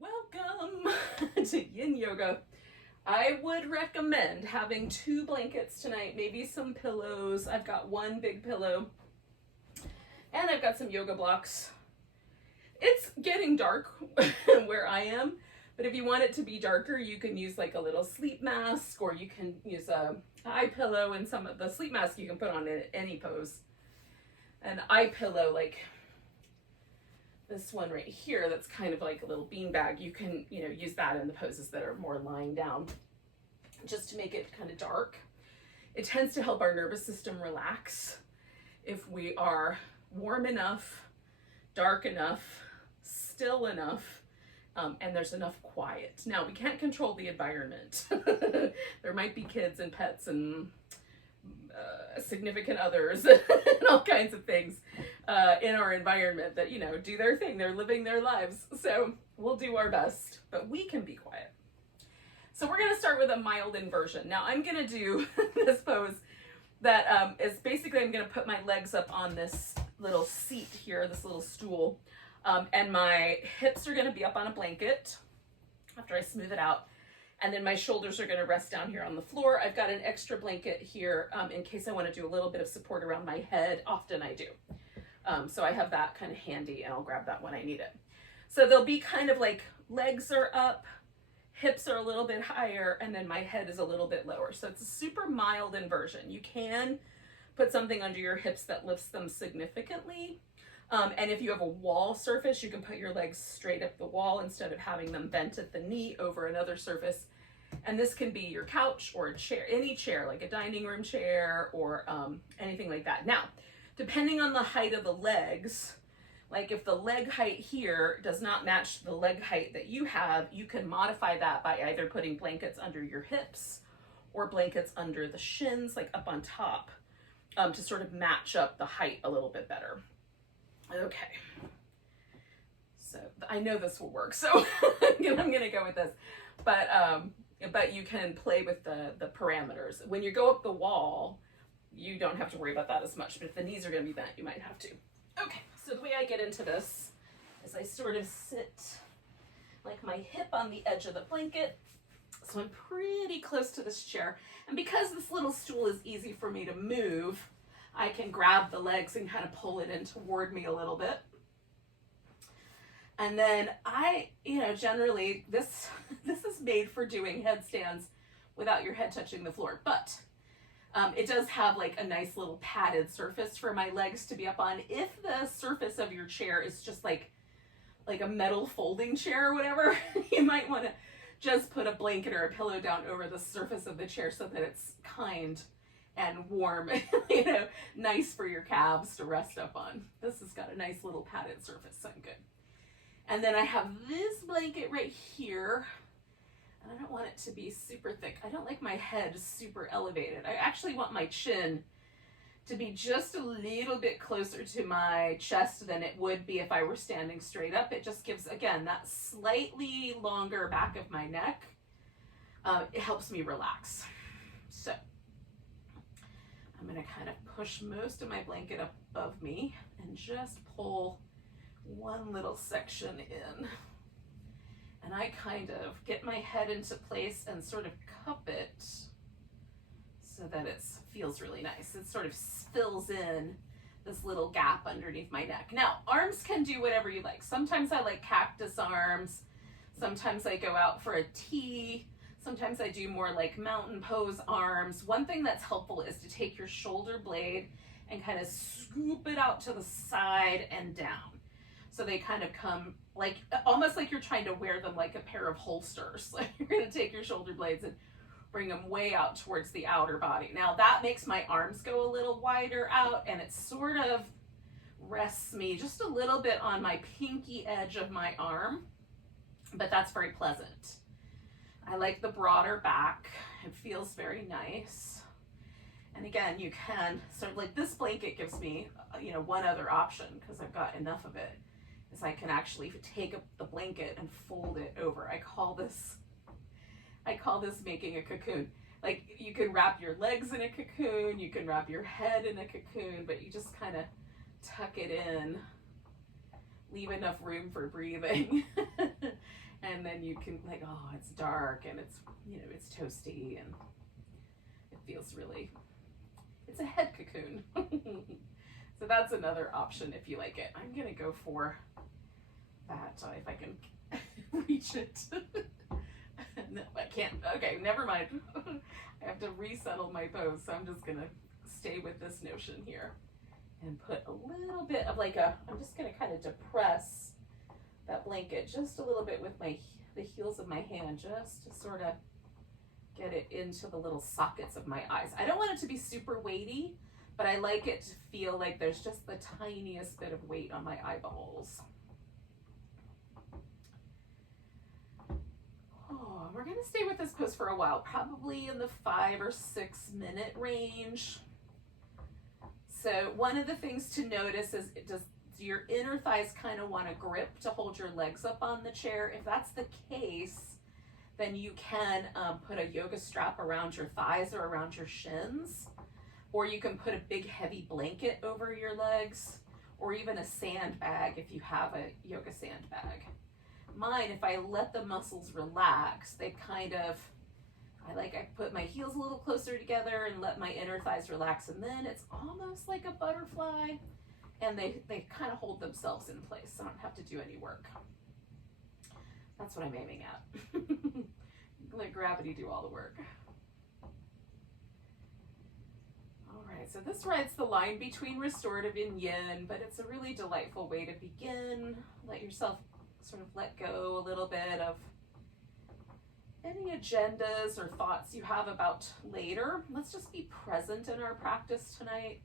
Welcome to Yin Yoga. I would recommend having 2 blankets tonight, maybe some pillows. I've got 1 big pillow and I've got some yoga blocks. It's getting dark where I am, but if you want it to be darker, you can use like a little sleep mask, or you can use a eye pillow, and some of the sleep mask you can put on in any pose. An eye pillow, like this one right here, that's kind of like a little beanbag, you can, use that in the poses that are more lying down, just to make it kind of dark. It tends to help our nervous system relax if we are warm enough, dark enough, still enough, and there's enough quiet. Now, we can't control the environment. There might be kids and pets and significant others and all kinds of things in our environment that, do their thing. They're living their lives. So we'll do our best, but we can be quiet. So we're going to start with a mild inversion. Now I'm going to do this pose that is basically, I'm going to put my legs up on this little seat here, this little stool, and my hips are going to be up on a blanket after I smooth it out. And then my shoulders are going to rest down here on the floor. I've got an extra blanket here in case I want to do a little bit of support around my head. Often I do. So I have that kind of handy, and I'll grab that when I need it. So they'll be kind of like legs are up, hips are a little bit higher, and then my head is a little bit lower. So it's a super mild inversion. You can put something under your hips that lifts them significantly. And if you have a wall surface, you can put your legs straight up the wall instead of having them bent at the knee over another surface. And this can be your couch or a chair, any chair, like a dining room chair or anything like that. Now, depending on the height of the legs, like if the leg height here does not match the leg height that you have, you can modify that by either putting blankets under your hips or blankets under the shins, like up on top, to sort of match up the height a little bit better. Okay, so I know this will work, so I'm gonna go with this, but you can play with the parameters. When you go up the wall, you don't have to worry about that as much, but if the knees are gonna be bent, you might have to. Okay, so the way I get into this is I sort of sit like my hip on the edge of the blanket, so I'm pretty close to this chair, and because this little stool is easy for me to move, I can grab the legs and kind of pull it in toward me a little bit. And then generally this is made for doing headstands without your head touching the floor, but it does have like a nice little padded surface for my legs to be up on. If the surface of your chair is just like a metal folding chair or whatever, you might want to just put a blanket or a pillow down over the surface of the chair so that it's kind and warm, nice for your calves to rest up on. This has got a nice little padded surface, so I'm good. And then I have this blanket right here, and I don't want it to be super thick. I don't like my head super elevated. I actually want my chin to be just a little bit closer to my chest than it would be if I were standing straight up. It just gives, again, that slightly longer back of my neck. It helps me relax. So I'm going to kind of push most of my blanket up above me and just pull one little section in. And I kind of get my head into place and sort of cup it so that it feels really nice. It sort of fills in this little gap underneath my neck. Now, arms can do whatever you like. Sometimes I like cactus arms. Sometimes I go out for a T. Sometimes I do more like mountain pose arms. One thing that's helpful is to take your shoulder blade and kind of scoop it out to the side and down. So they kind of come like, almost like you're trying to wear them like a pair of holsters. Like you're gonna take your shoulder blades and bring them way out towards the outer body. Now that makes my arms go a little wider out, and it sort of rests me just a little bit on my pinky edge of my arm, but that's very pleasant. I like the broader back. It feels very nice. And again, you can sort of like, this blanket gives me, one other option, because I've got enough of it, is I can actually take up the blanket and fold it over. I call this making a cocoon. Like, you can wrap your legs in a cocoon, you can wrap your head in a cocoon, but you just kind of tuck it in, leave enough room for breathing, And then you can like, oh, it's dark and it's, you know, it's toasty and it feels really, it's a head cocoon. So that's another option if you like it. I'm gonna go for that if I can reach it. No, I can't. Okay, never mind. I have to resettle my pose, so I'm just gonna stay with this notion here and put a little bit of like I'm just gonna kind of depress that blanket just a little bit with the heels of my hand, just to sort of get it into the little sockets of my eyes. I don't want it to be super weighty, but I like it to feel like there's just the tiniest bit of weight on my eyeballs. Oh, we're gonna stay with this pose for a while, probably in the 5 or 6 minute range. So one of the things to notice is, does your inner thighs kind of want to grip to hold your legs up on the chair? If that's the case, then you can put a yoga strap around your thighs or around your shins, or you can put a big heavy blanket over your legs, or even a sandbag if you have a yoga sandbag. Mine, if I let the muscles relax, they kind of, I put my heels a little closer together and let my inner thighs relax, and then it's almost like a butterfly, and they kind of hold themselves in place, so I don't have to do any work. That's what I'm aiming at. Let gravity do all the work. All right, so this rides the line between restorative and yin, but it's a really delightful way to begin. Let yourself sort of let go a little bit of any agendas or thoughts you have about later. Let's just be present in our practice tonight.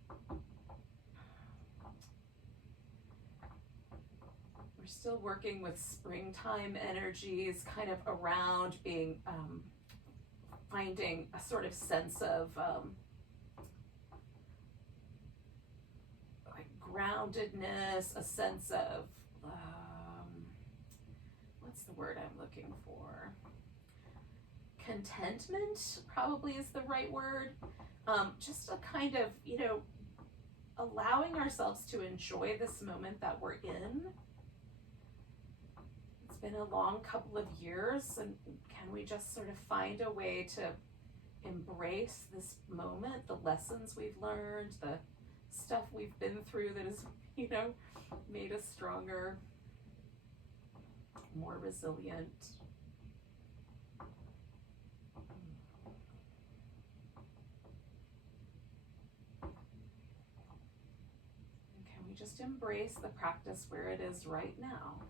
We're still working with springtime energies, kind of around being, finding a sort of sense of like groundedness, a sense of, what's the word I'm looking for? Contentment probably is the right word. Just a kind of, you know, allowing ourselves to enjoy this moment that we're in. It's been a long couple of years, and can we just sort of find a way to embrace this moment, the lessons we've learned, the stuff we've been through that has, you know, made us stronger, more resilient. And can we just embrace the practice where it is right now?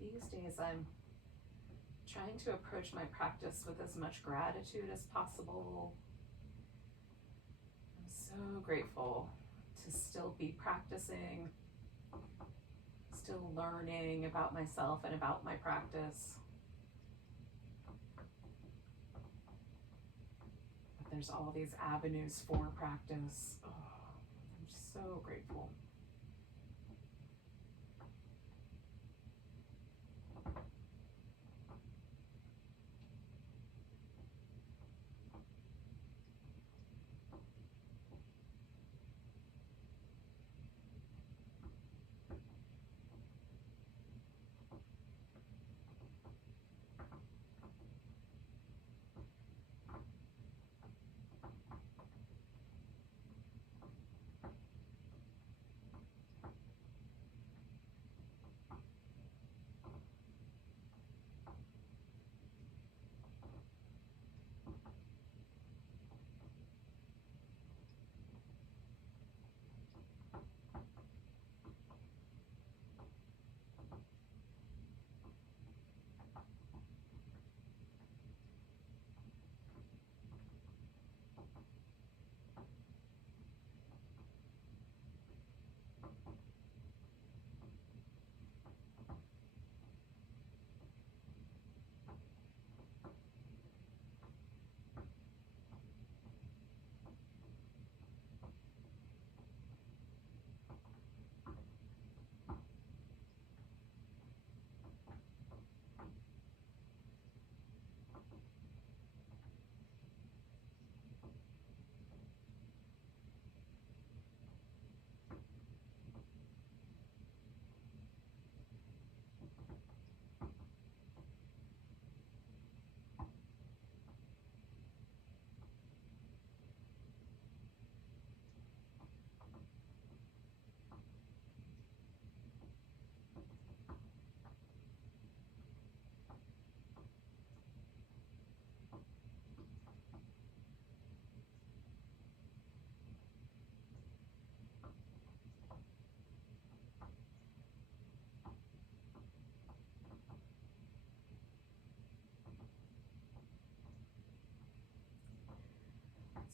These days I'm trying to approach my practice with as much gratitude as possible. I'm so grateful to still be practicing, still learning about myself and about my practice. But there's all these avenues for practice. Oh, I'm so grateful.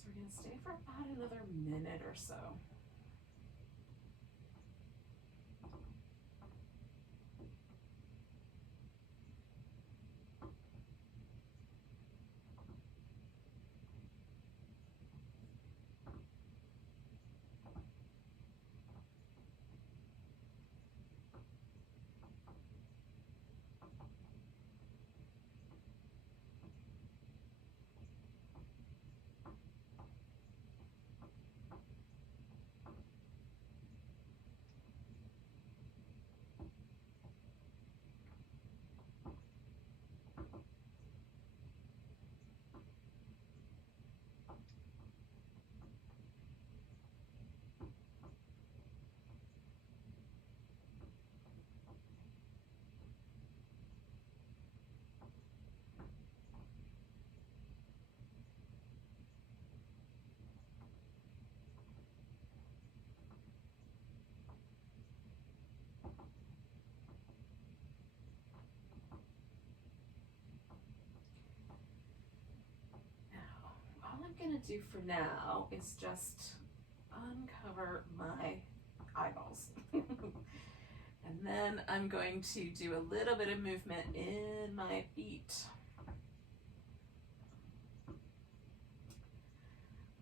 So we're going to stay for about another minute or so. All I'm going to do for now is just uncover my eyeballs. And then I'm going to do a little bit of movement in my feet.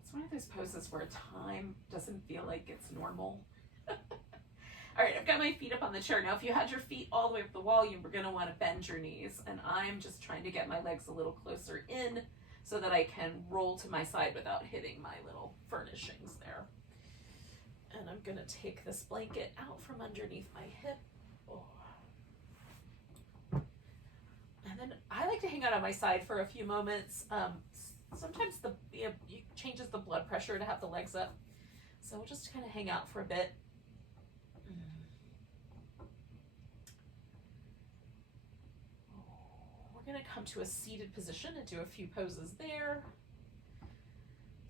It's one of those poses where time doesn't feel like it's normal. All right, I've got my feet up on the chair. Now, if you had your feet all the way up the wall, you were going to want to bend your knees. And I'm just trying to get my legs a little closer in so that I can roll to my side without hitting my little furnishings there. And I'm going to take this blanket out from underneath my hip. Oh. And then I like to hang out on my side for a few moments. Sometimes it changes the blood pressure to have the legs up. So we'll just kind of hang out for a bit. We're going to come to a seated position and do a few poses there.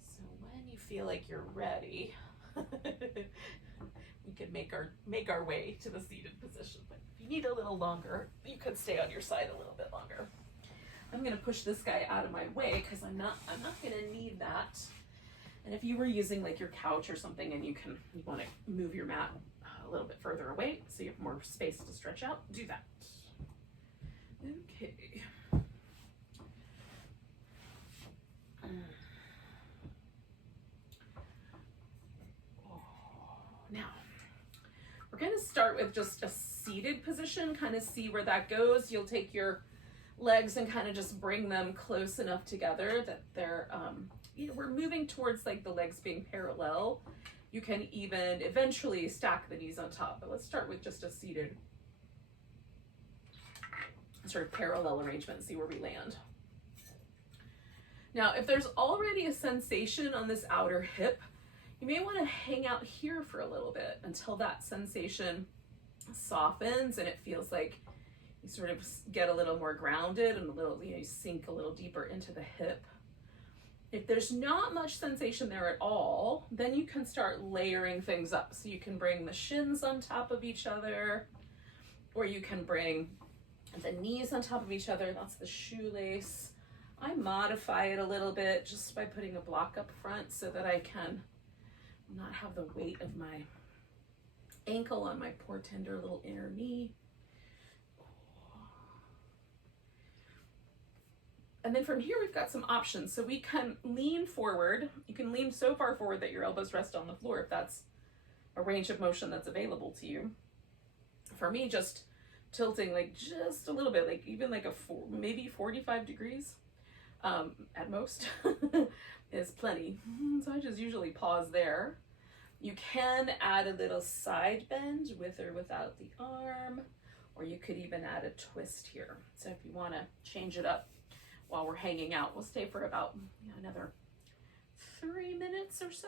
So when you feel like you're ready, we could make our way to the seated position. But if you need a little longer, you could stay on your side a little bit longer. I'm going to push this guy out of my way because I'm not going to need that. And if you were using like your couch or something and you want to move your mat a little bit further away so you have more space to stretch out, do that. Okay. Now, we're going to start with just a seated position, kind of see where that goes. You'll take your legs and kind of just bring them close enough together that they're, we're moving towards like the legs being parallel. You can even eventually stack the knees on top, but let's start with just a seated sort of parallel arrangement and see where we land. Now, if there's already a sensation on this outer hip, you may want to hang out here for a little bit until that sensation softens and it feels like you sort of get a little more grounded and a little, you sink a little deeper into the hip. If there's not much sensation there at all, then you can start layering things up. So you can bring the shins on top of each other, or you can bring the knees on top of each other. That's the shoelace. I modify it a little bit just by putting a block up front so that I can not have the weight of my ankle on my poor tender little inner knee. And then from here, we've got some options. So we can lean forward. You can lean so far forward that your elbows rest on the floor if that's a range of motion that's available to you. For me, just tilting like just a little bit, like even like maybe 45 degrees at most is plenty. So I just usually pause there. You can add a little side bend with or without the arm, or you could even add a twist here. So if you want to change it up while we're hanging out, we'll stay for about another 3 minutes or so.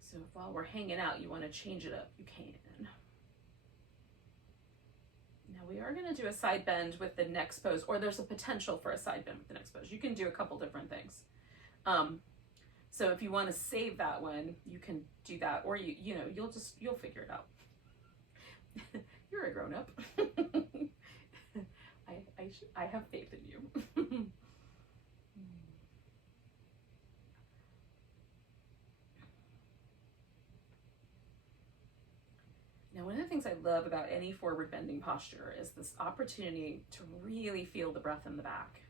So if while we're hanging out, you want to change it up, you can. Now we are going to do a side bend with the next pose, or there's a potential for a side bend with the next pose. You can do a couple different things. So if you want to save that one, you can do that, or you'll figure it out. You're a grown up. I have faith in you. things I love about any forward bending posture is this opportunity to really feel the breath in the back.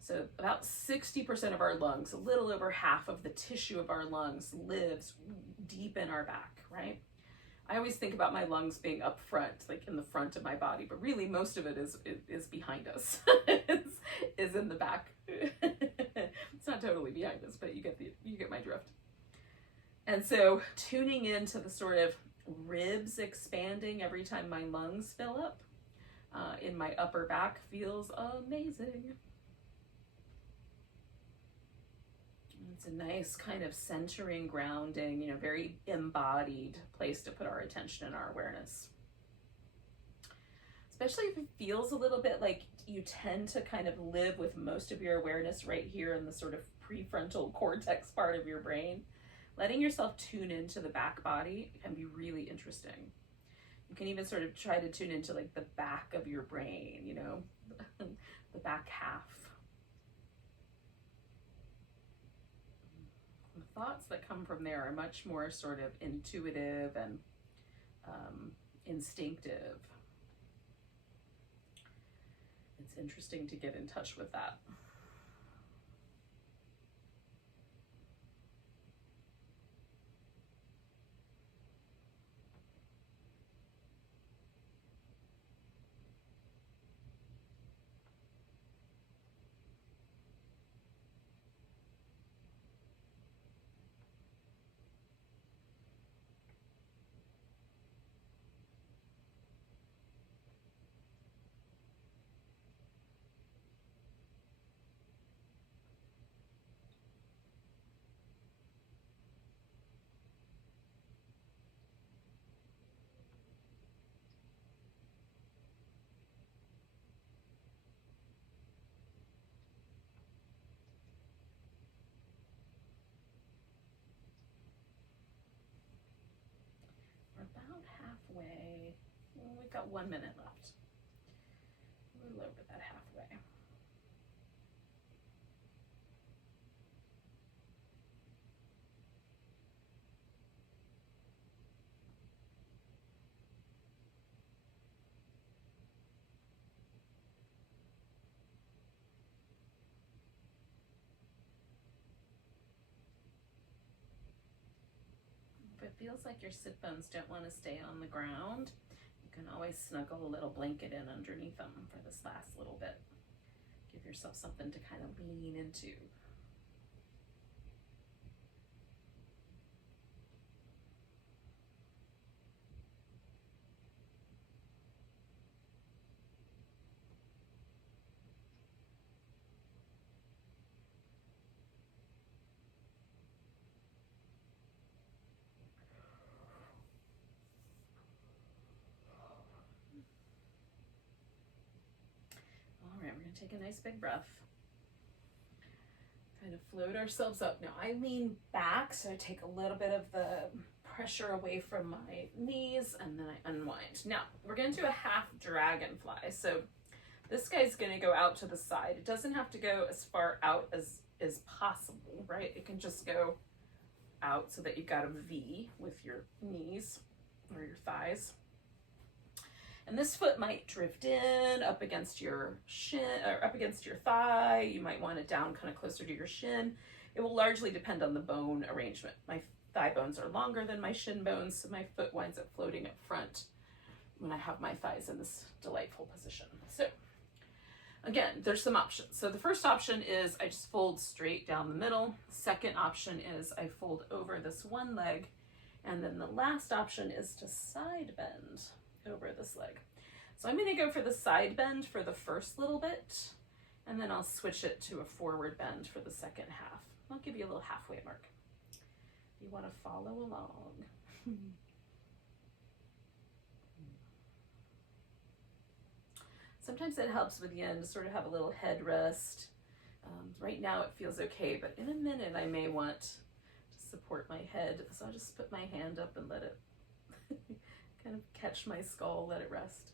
So about 60% of our lungs, a little over half of the tissue of our lungs, lives deep in our back, right? I always think about my lungs being up front, like in the front of my body, but really most of it is behind us, is in the back. It's not totally behind us, but you get my drift. And so tuning into the sort of ribs expanding every time my lungs fill up in my upper back feels amazing. It's a nice kind of centering, grounding, you know, very embodied place to put our attention and our awareness. Especially if it feels a little bit like you tend to kind of live with most of your awareness right here in the sort of prefrontal cortex part of your brain. Letting yourself tune into the back body can be really interesting. You can even sort of try to tune into like the back of your brain, you know, the back half. The thoughts that come from there are much more sort of intuitive and instinctive. It's interesting to get in touch with that. About halfway. Well, we've got 1 minute left. A little over that halfway. If it feels like your sit bones don't want to stay on the ground, you can always snuggle a little blanket in underneath them for this last little bit. Give yourself something to kind of lean into. We're going to take a nice big breath. Kind of float ourselves up. Now I lean back, so I take a little bit of the pressure away from my knees, and then I unwind. Now we're going to do a half dragonfly. So this guy's going to go out to the side. It doesn't have to go as far out as is possible, right? It can just go out so that you've got a V with your knees or your thighs. And this foot might drift in up against your shin or up against your thigh. You might want it down kind of closer to your shin. It will largely depend on the bone arrangement. My thigh bones are longer than my shin bones, so my foot winds up floating up front when I have my thighs in this delightful position. So again, there's some options. So the first option is I just fold straight down the middle. Second option is I fold over this one leg. And then the last option is to side bend over this leg. So I'm going to go for the side bend for the first little bit, and then I'll switch it to a forward bend for the second half. I'll give you a little halfway mark if you want to follow along. Sometimes it helps with the end to sort of have a little head rest. Right now it feels okay, but in a minute I may want to support my head, so I'll just put my hand up and let it kind of catch my skull, let it rest.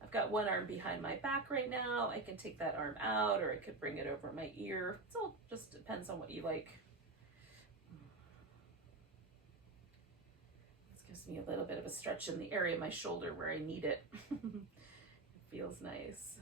I've got one arm behind my back right now. I can take that arm out, or I could bring it over my ear. It all just depends on what you like. Let's Gives me a little bit of a stretch in the area of my shoulder where I need it. It feels nice.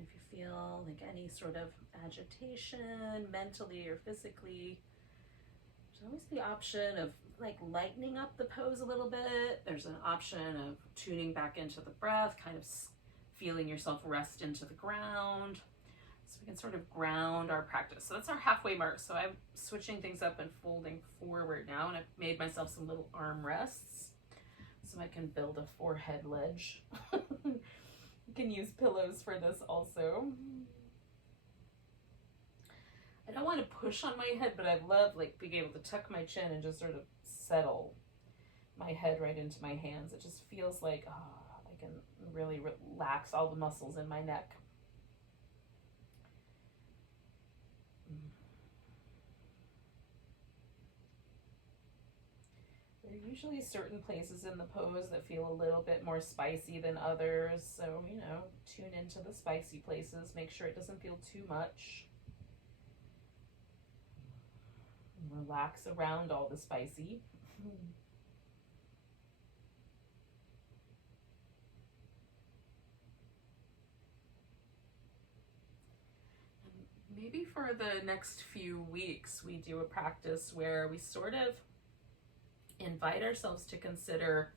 If you feel like any sort of agitation mentally or physically, there's always the option of like lightening up the pose a little bit. There's an option of tuning back into the breath, kind of feeling yourself rest into the ground. So we can sort of ground our practice. So that's our halfway mark. So I'm switching things up and folding forward now, and I've made myself some little arm rests so I can build a forehead ledge. You can use pillows for this also. I don't want to push on my head, but I love like being able to tuck my chin and just sort of settle my head right into my hands. It just feels like I can really relax all the muscles in my neck. There are usually certain places in the pose that feel a little bit more spicy than others. So, you know, tune into the spicy places. Make sure it doesn't feel too much. Relax around all the spicy. Maybe for the next few weeks, we do a practice where we sort of invite ourselves to consider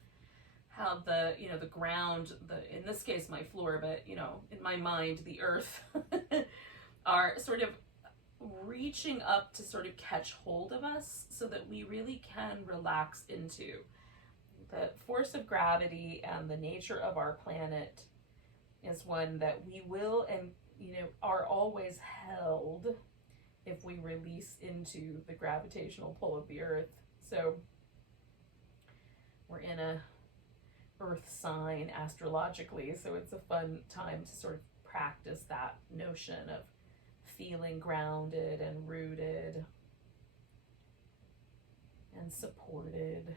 how the ground, in this case my floor, but in my mind the earth are sort of reaching up to sort of catch hold of us so that we really can relax into the force of gravity. And the nature of our planet is one that we will and are always held if we release into the gravitational pull of the earth. So we're in a earth sign astrologically, so it's a fun time to sort of practice that notion of feeling grounded and rooted and supported.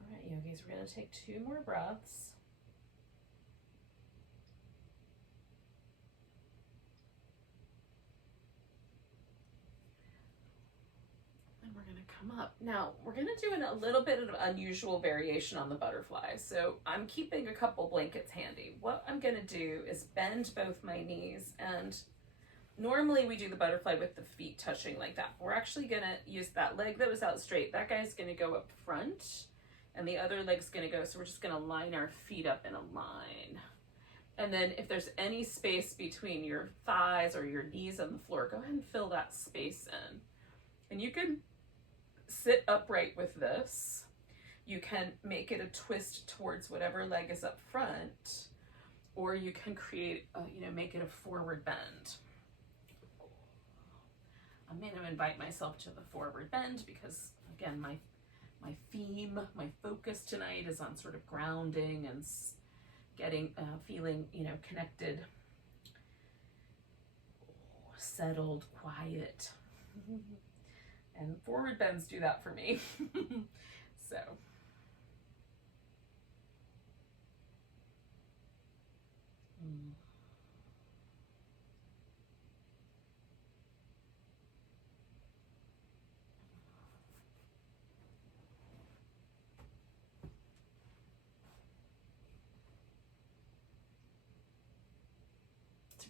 All right, yogis, we're going to take 2 more breaths. We're going to come up. Now, we're going to do a little bit of unusual variation on the butterfly. So I'm keeping a couple blankets handy. What I'm going to do is bend both my knees, and normally we do the butterfly with the feet touching like that. We're actually going to use that leg that was out straight. That guy's going to go up front, and the other leg's going to go. So we're just going to line our feet up in a line. And then if there's any space between your thighs or your knees on the floor, go ahead and fill that space in. And you can sit upright with this. You can make it a twist towards whatever leg is up front, or you can create make it a forward bend. I'm going to invite myself to the forward bend because, again, my theme, my focus tonight is on sort of grounding and getting feeling connected, settled, quiet. And forward bends do that for me. So.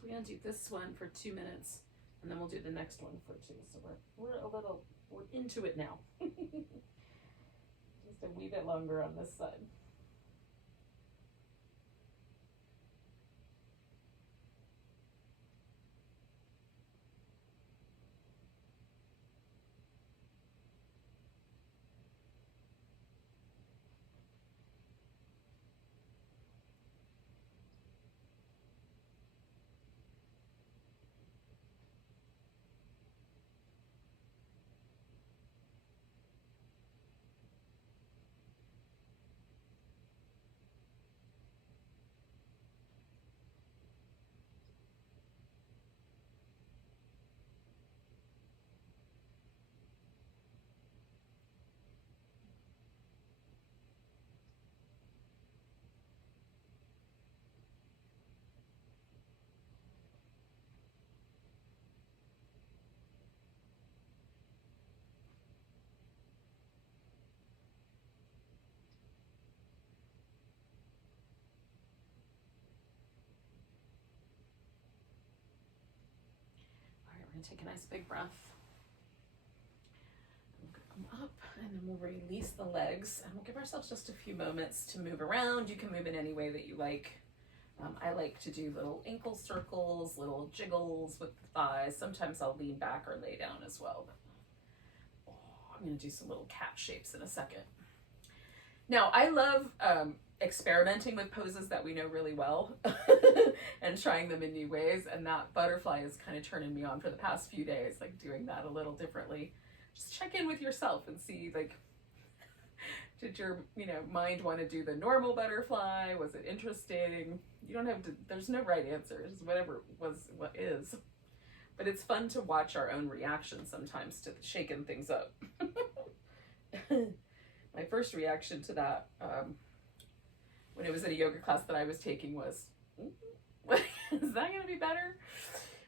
we're going to do this one for 2 minutes, and then we'll do the next one for 2. So we're into it now. Just a wee bit longer on this side. We're going to take a nice big breath. We'll come up, and then we'll release the legs, and we'll give ourselves just a few moments to move around. You can move in any way that you like. I like to do little ankle circles, little jiggles with the thighs. Sometimes I'll lean back or lay down as well. But, I'm going to do some little cat shapes in a second. Now, I love experimenting with poses that we know really well and trying them in new ways, and that butterfly is kind of turning me on for the past few days, like doing that a little differently. Just check in with yourself and see, like, did your mind want to do the normal butterfly? Was it interesting? You don't have to, there's no right answers, whatever was what is, but it's fun to watch our own reaction sometimes to shaking things up. My first reaction to that when it was in a yoga class that I was taking was, is that going to be better?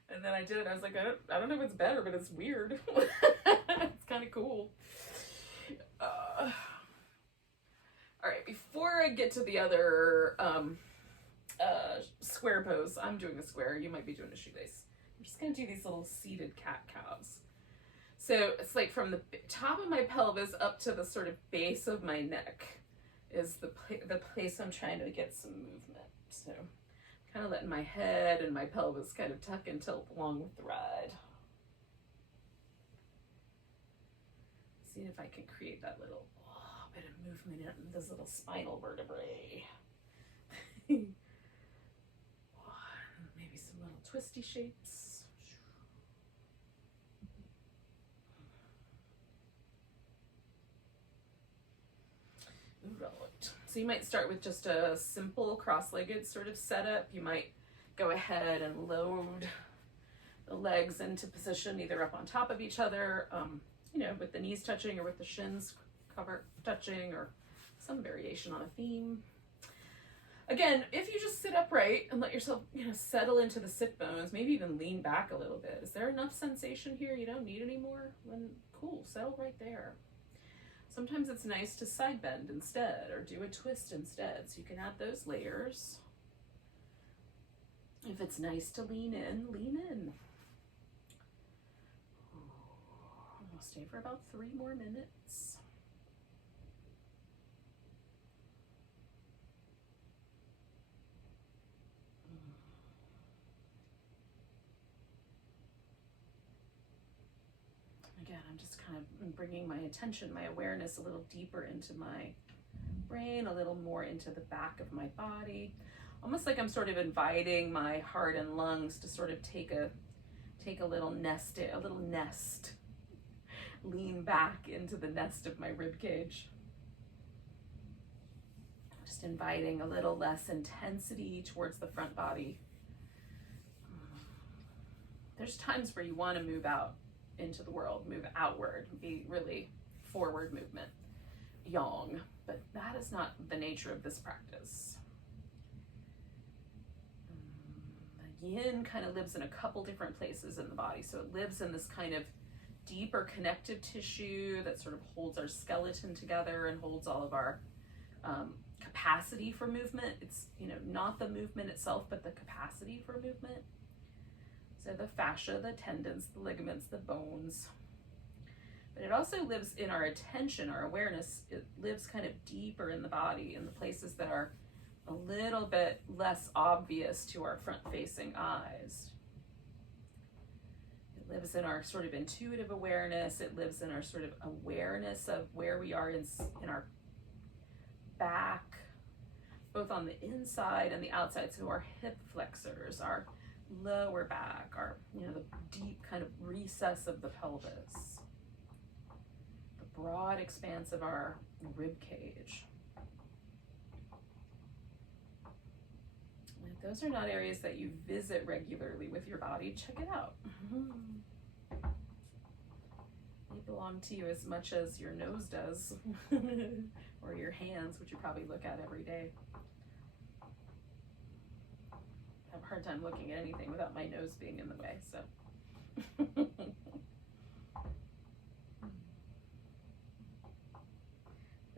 And then I did it. I was like, I don't know if it's better, but it's weird. It's kind of cool. All right, before I get to the other square pose, I'm doing a square. You might be doing a shoelace. I'm just going to do these little seated cat cows. So it's like from the top of my pelvis up to the sort of base of my neck is the place I'm trying to get some movement. So kind of letting my head and my pelvis kind of tuck and tilt along with the ride. See if I can create that little bit of movement in those little spinal vertebrae. Maybe some little twisty shapes. Right. So you might start with just a simple cross-legged sort of setup. You might go ahead and load the legs into position, either up on top of each other, with the knees touching or with the shins touching, or some variation on a theme. Again, if you just sit upright and let yourself, settle into the sit bones, maybe even lean back a little bit. Is there enough sensation here? You don't need any more? Then cool, settle right there. Sometimes it's nice to side bend instead or do a twist instead, so you can add those layers. If it's nice to lean in, lean in. We'll stay for about 3 more minutes. Again, I'm just kind of bringing my attention, my awareness a little deeper into my brain, a little more into the back of my body. Almost like I'm sort of inviting my heart and lungs to sort of take a little nest, lean back into the nest of my rib cage. Just inviting a little less intensity towards the front body. There's times where you want to move out into the world, move outward, be really forward movement, yang, but that is not the nature of this practice. The yin kind of lives in a couple different places in the body. So it lives in this kind of deeper connective tissue that sort of holds our skeleton together and holds all of our capacity for movement. It's, not the movement itself, but the capacity for movement. So the fascia, the tendons, the ligaments, the bones. But it also lives in our attention, our awareness. It lives kind of deeper in the body, in the places that are a little bit less obvious to our front-facing eyes. It lives in our sort of intuitive awareness. It lives in our sort of awareness of where we are in our back, both on the inside and the outside. So our hip flexors, our lower back, our, the deep kind of recess of the pelvis, the broad expanse of our rib cage. And if those are not areas that you visit regularly with your body, check it out. They belong to you as much as your nose does, or your hands, which you probably look at every day. I have a hard time looking at anything without my nose being in the way, so.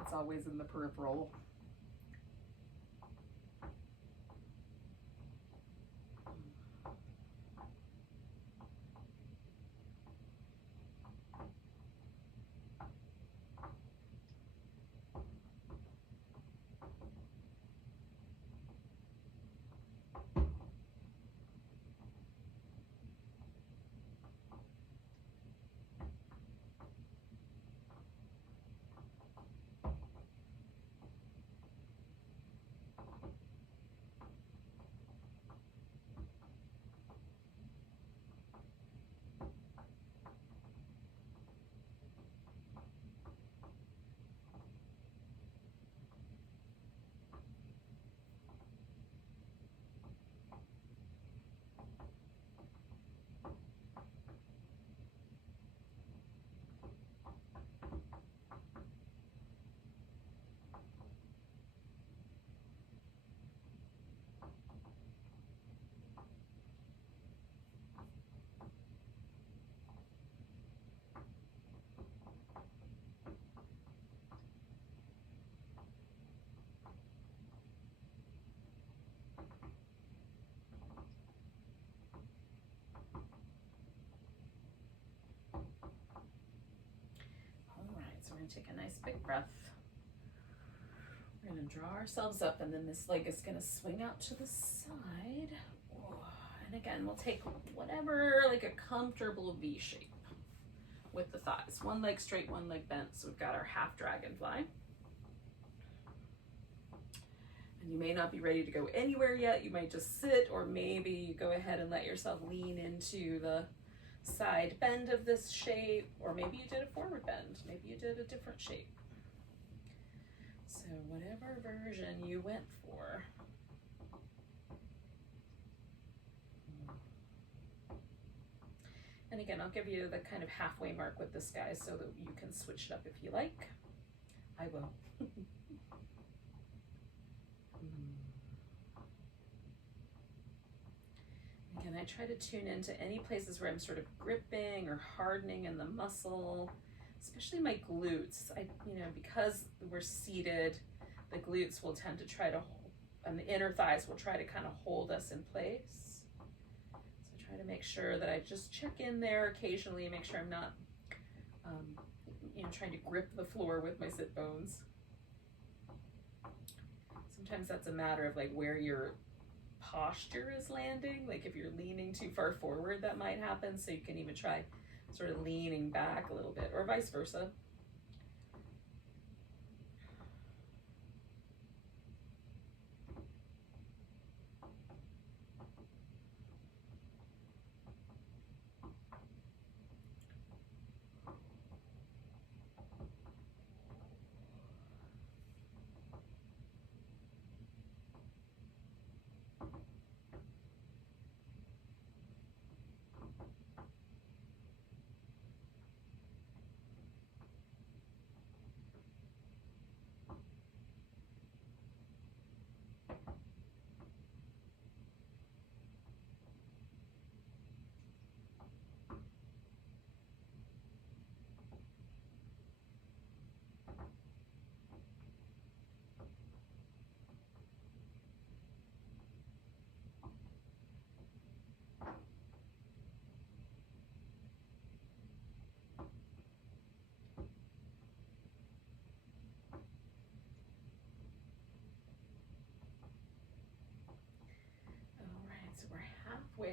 It's always in the peripheral. So we're going to take a nice big breath. We're going to draw ourselves up, and then this leg is going to swing out to the side. And again, we'll take whatever, like a comfortable V shape with the thighs. One leg straight, one leg bent. So we've got our half dragonfly. And you may not be ready to go anywhere yet. You might just sit, or maybe you go ahead and let yourself lean into the side bend of this shape, or maybe you did a forward bend, maybe you did a different shape. So whatever version you went for. And again, I'll give you the kind of halfway mark with this guy so that you can switch it up if you like. I will. Again, I try to tune into any places where I'm sort of gripping or hardening in the muscle, especially my glutes. Because we're seated, the glutes will tend to try to hold, and the inner thighs will try to kind of hold us in place. So try to make sure that I just check in there occasionally, make sure I'm not, trying to grip the floor with my sit bones. Sometimes that's a matter of like where your posture is landing. Like if you're leaning too far forward, that might happen. So you can even try sort of leaning back a little bit, or vice versa.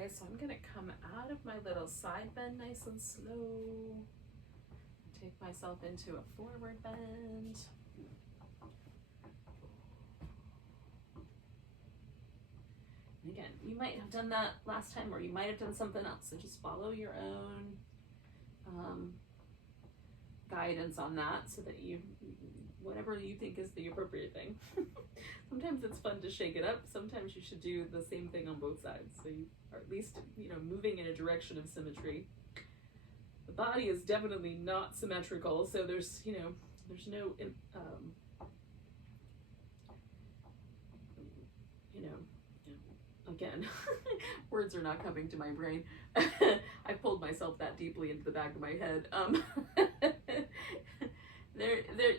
Okay, so I'm gonna come out of my little side bend nice and slow. Take myself into a forward bend. And again, you might have done that last time, or you might have done something else. So just follow your own guidance on that, so that you, whatever you think is the appropriate thing. Sometimes it's fun to shake it up. Sometimes you should do the same thing on both sides, so you are at least, you know, moving in a direction of symmetry. The body is definitely not symmetrical, so there's, you know, there's no, you know, again, words are not coming to my brain. I pulled myself that deeply into the back of my head.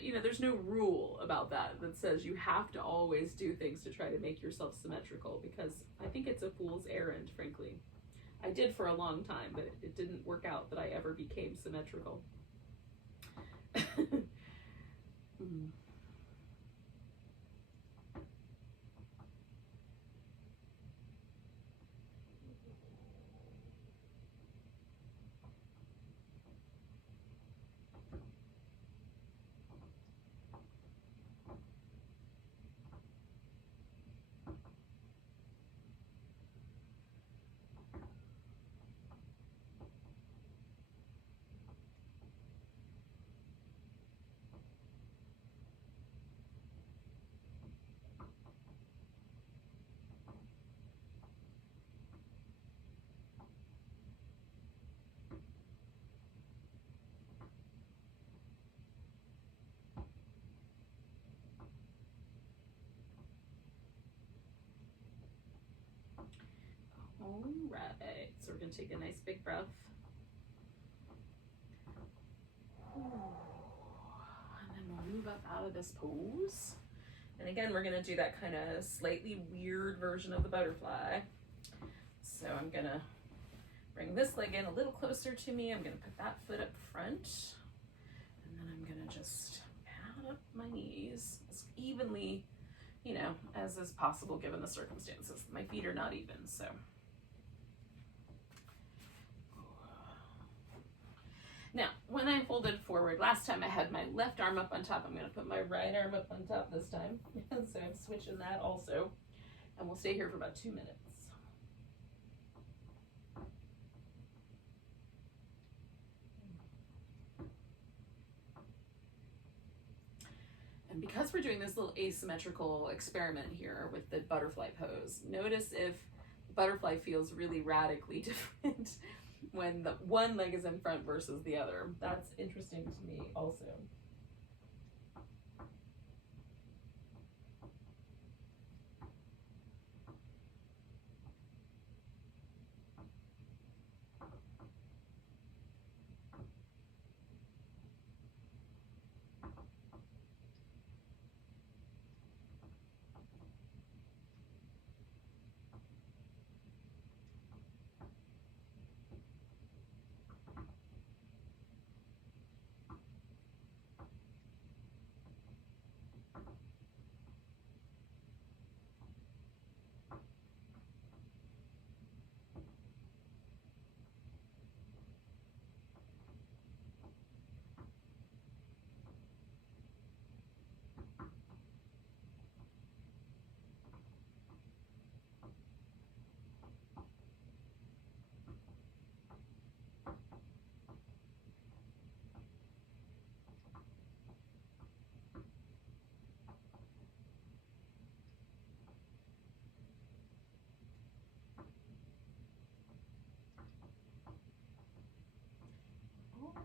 You know, there's no rule about that says you have to always do things to try to make yourself symmetrical, because I think it's a fool's errand, frankly. I did for a long time, but it didn't work out that I ever became symmetrical. All right, so we're going to take a nice big breath. And then we'll move up out of this pose. And again, we're going to do that kind of slightly weird version of the butterfly. So I'm going to bring this leg in a little closer to me. I'm going to put that foot up front. And then I'm going to just pat up my knees as evenly, you know, as is possible given the circumstances. My feet are not even, so. Now, when I folded forward, last time I had my left arm up on top. I'm going to put my right arm up on top this time. So I'm switching that also. And we'll stay here for about 2 minutes. And because we're doing this little asymmetrical experiment here with the butterfly pose, notice if the butterfly feels really radically different when the one leg is in front versus the other. That's interesting to me also.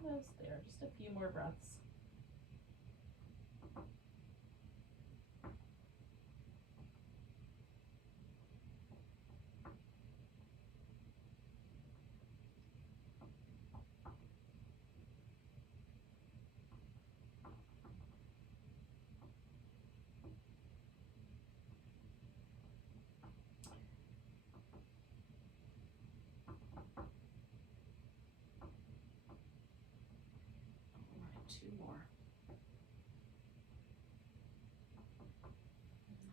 Almost there, just a few more breaths. Two more.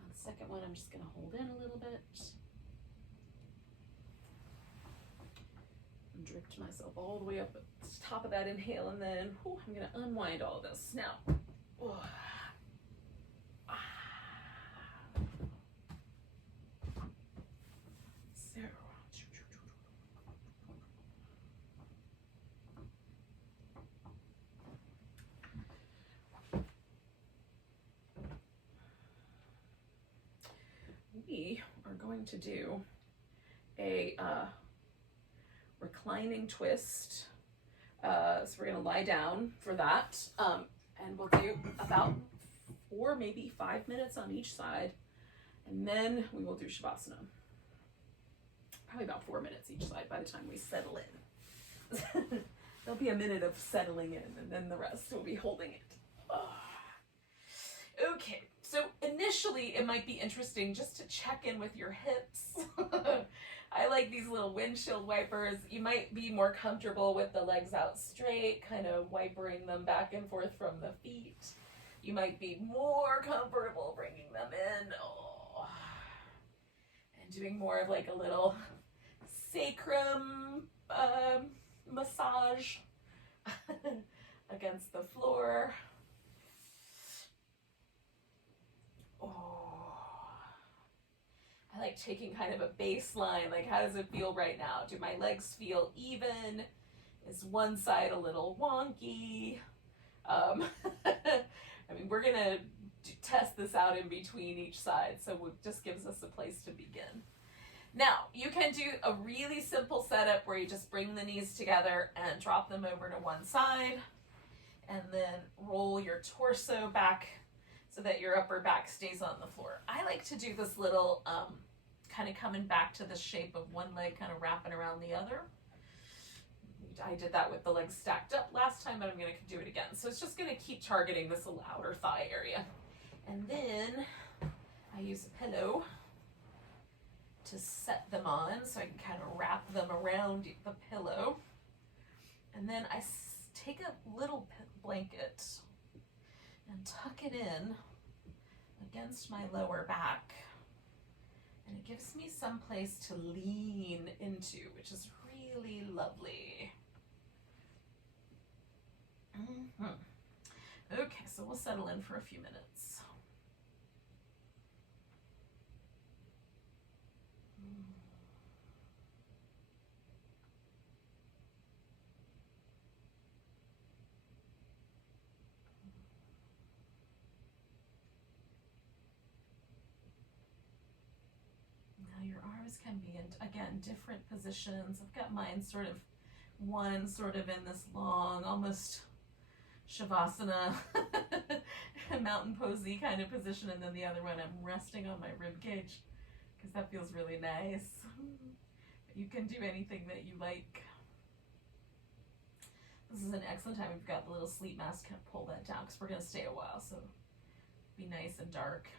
And the second one, I'm just going to hold in a little bit. dripped myself all the way up at the top of that inhale, and then I'm going to unwind all this. Now, so, we are going to do a reclining twist. So we're going to lie down for that, and we'll do about 4, maybe 5 minutes on each side, and then we will do Shavasana. Probably about 4 minutes each side by the time we settle in. There'll be a minute of settling in, and then the rest will be holding it. Okay, so initially it might be interesting just to check in with your hips. I like these little windshield wipers. You might be more comfortable with the legs out straight, kind of wipering them back and forth from the feet. You might be more comfortable bringing them in. And doing more of like a little sacrum massage against the floor. I like taking kind of a baseline, like how does it feel right now? Do my legs feel even? Is one side a little wonky? I mean, we're gonna test this out in between each side, so it just gives us a place to begin. Now, you can do a really simple setup where you just bring the knees together and drop them over to one side, and then roll your torso back so that your upper back stays on the floor. I like to do this little kind of coming back to the shape of one leg kind of wrapping around the other. I did that with the legs stacked up last time, but I'm going to do it again. So it's just going to keep targeting this outer thigh area. And then I use a pillow to set them on so I can kind of wrap them around the pillow. And then I take a little blanket and tuck it in against my lower back. And it gives me some place to lean into, which is really lovely. Okay, so we'll settle in for a few minutes. Your arms can be in, again, different positions. I've got mine sort of, one sort of in this long, almost Shavasana, mountain posy kind of position, and then the other one I'm resting on my rib cage because that feels really nice. You can do anything that you like. This is an excellent time. We've got the little sleep mask. Kind of pull that down because we're going to stay a while, so be nice and dark.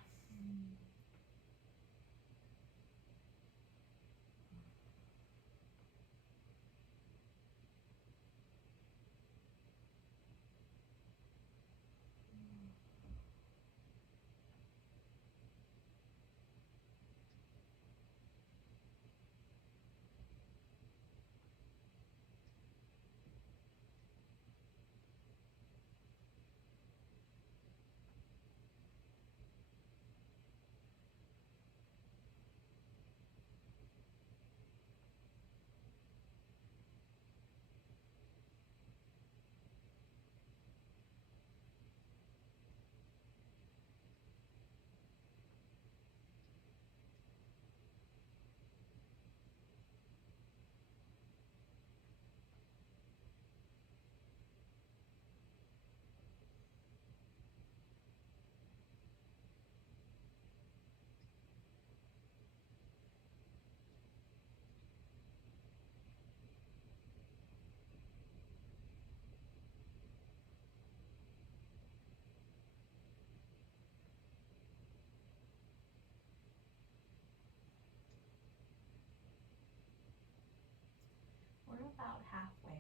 We're about halfway.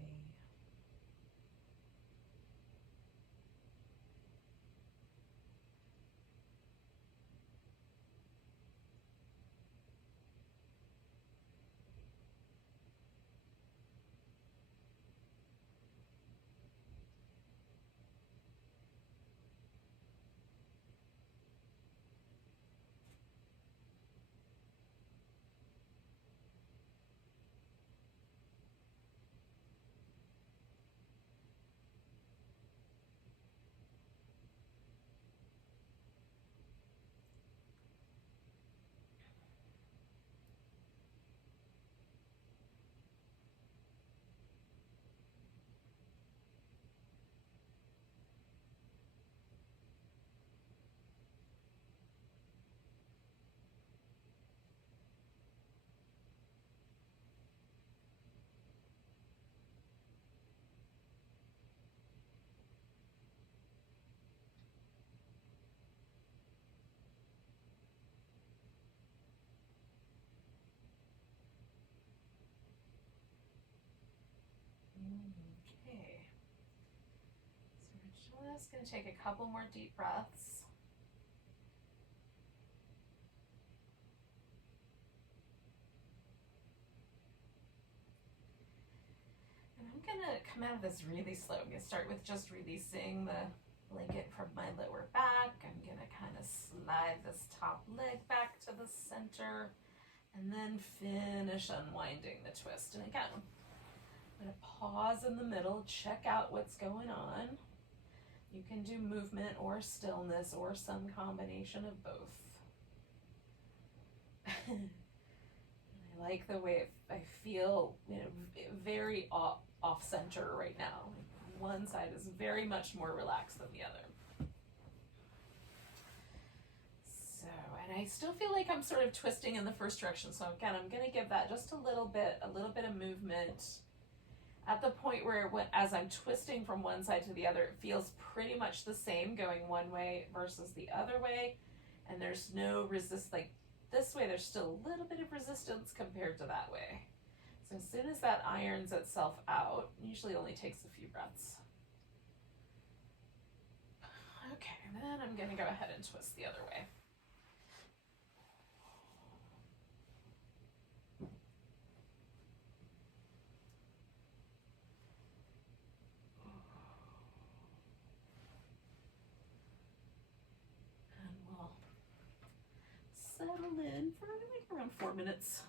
just going to take a couple more deep breaths. And I'm going to come out of this really slow. I'm going to start with just releasing the blanket from my lower back. I'm going to kind of slide this top leg back to the center and then finish unwinding the twist. And again, I'm going to pause in the middle, check out what's going on. You can do movement or stillness or some combination of both. And I like the way I feel, very off center right now. One side is very much more relaxed than the other. So, and I still feel like I'm sort of twisting in the first direction. So again, I'm going to give that just a little bit of movement. At the point where as I'm twisting from one side to the other, it feels pretty much the same going one way versus the other way. And there's no like this way, there's still a little bit of resistance compared to that way. So as soon as that irons itself out, usually only takes a few breaths. Okay, and then I'm going to go ahead and twist the other way. Settle in for like around 4 minutes.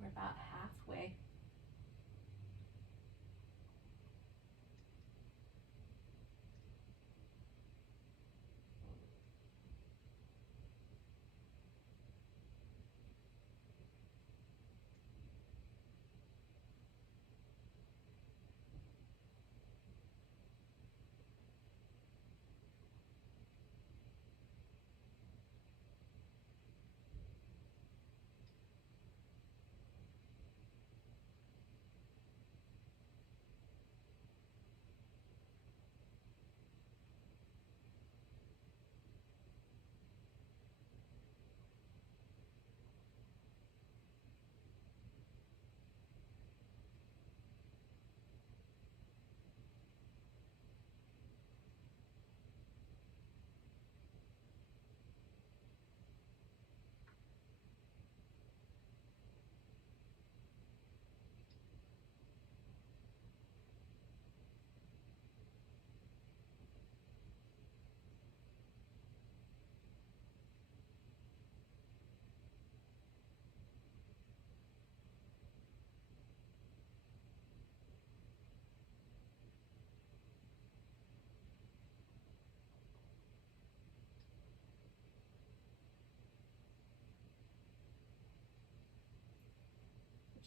We're about halfway.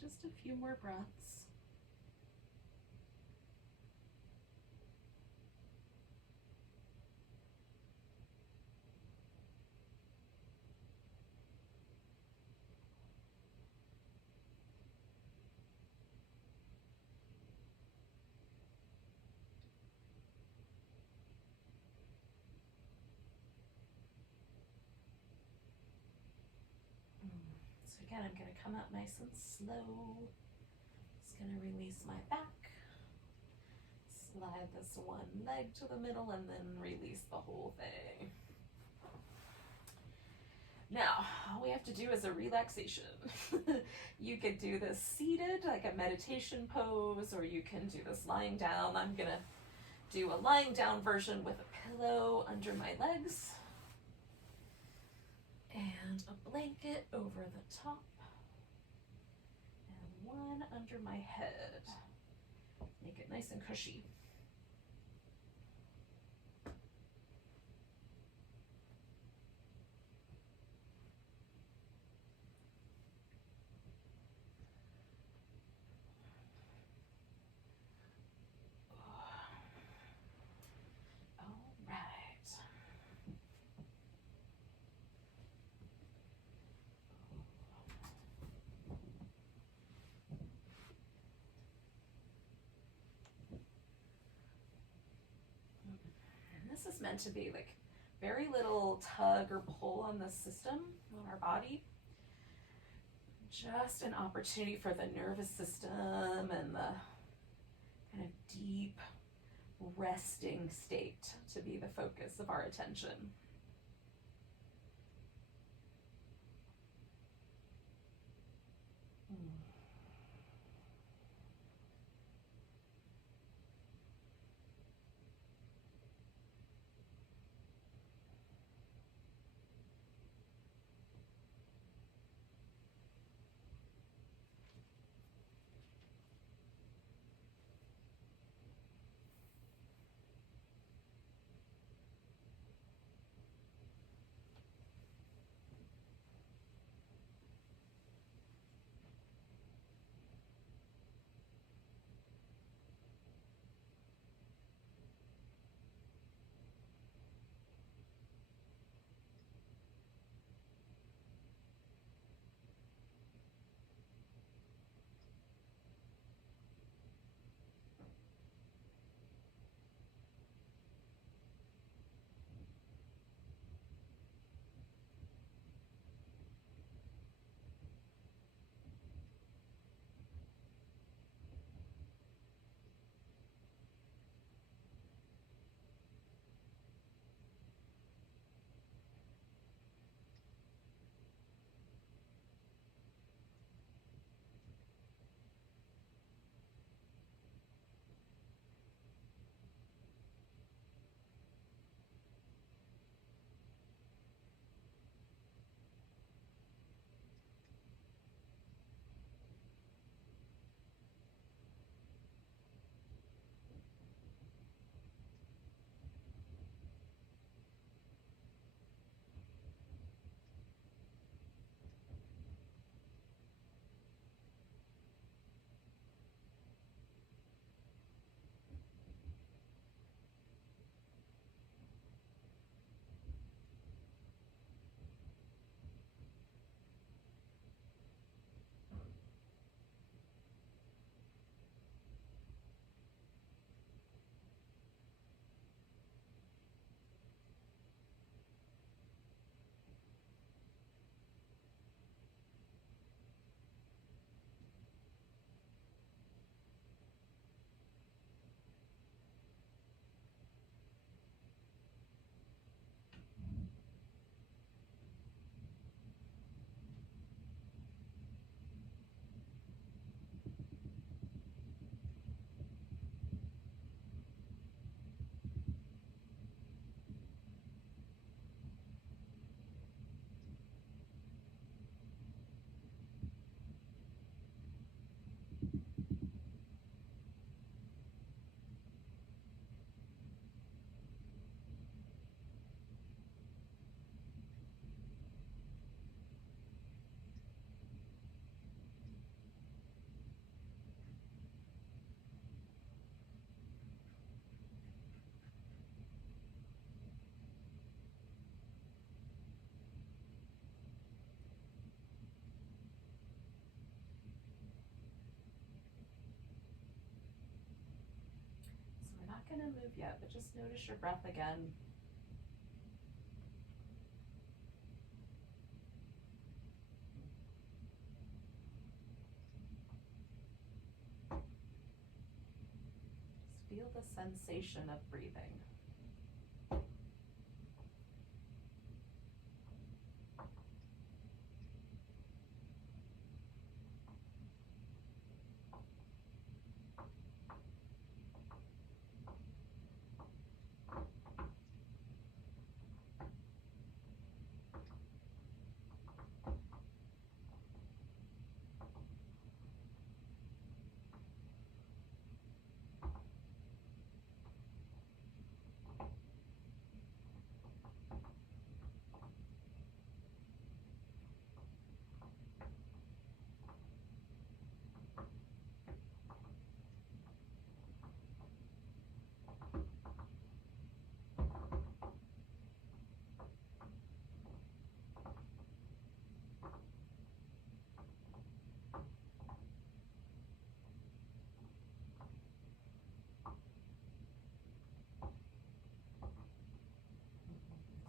Just a few more breaths. So again, I'm going to come up nice and slow. Just going to release my back. Slide this one leg to the middle and then release the whole thing. Now, all we have to do is a relaxation. You could do this seated, like a meditation pose, or you can do this lying down. I'm gonna do a lying down version with a pillow under my legs and a blanket over the top and one under my head. Make it nice and cushy. This is meant to be like very little tug or pull on the system, on our body. Just an opportunity for the nervous system and the kind of deep resting state to be the focus of our attention. going to move yet, but just notice your breath again. Just feel the sensation of breathing.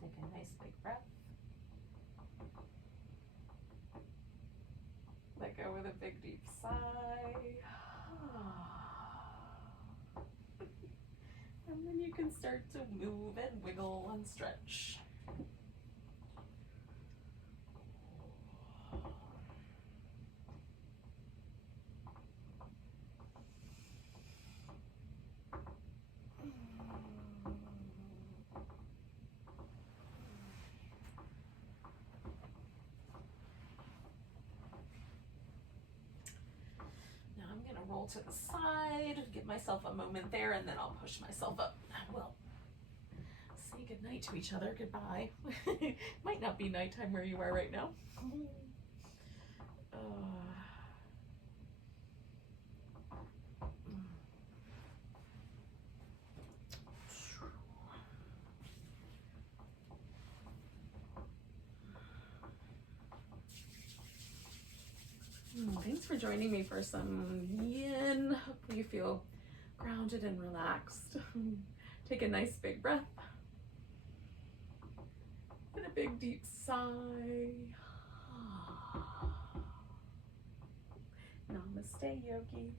Take a nice big breath. Let go with a big deep sigh. And then you can start to move and wiggle and stretch. Roll to the side, give myself a moment there, and then I'll push myself up. We'll say goodnight to each other. Goodbye. Might not be nighttime where you are right now. Thanks for joining me for some yin. Hopefully you feel grounded and relaxed. Take a nice big breath. And a big deep sigh. Namaste, yogi.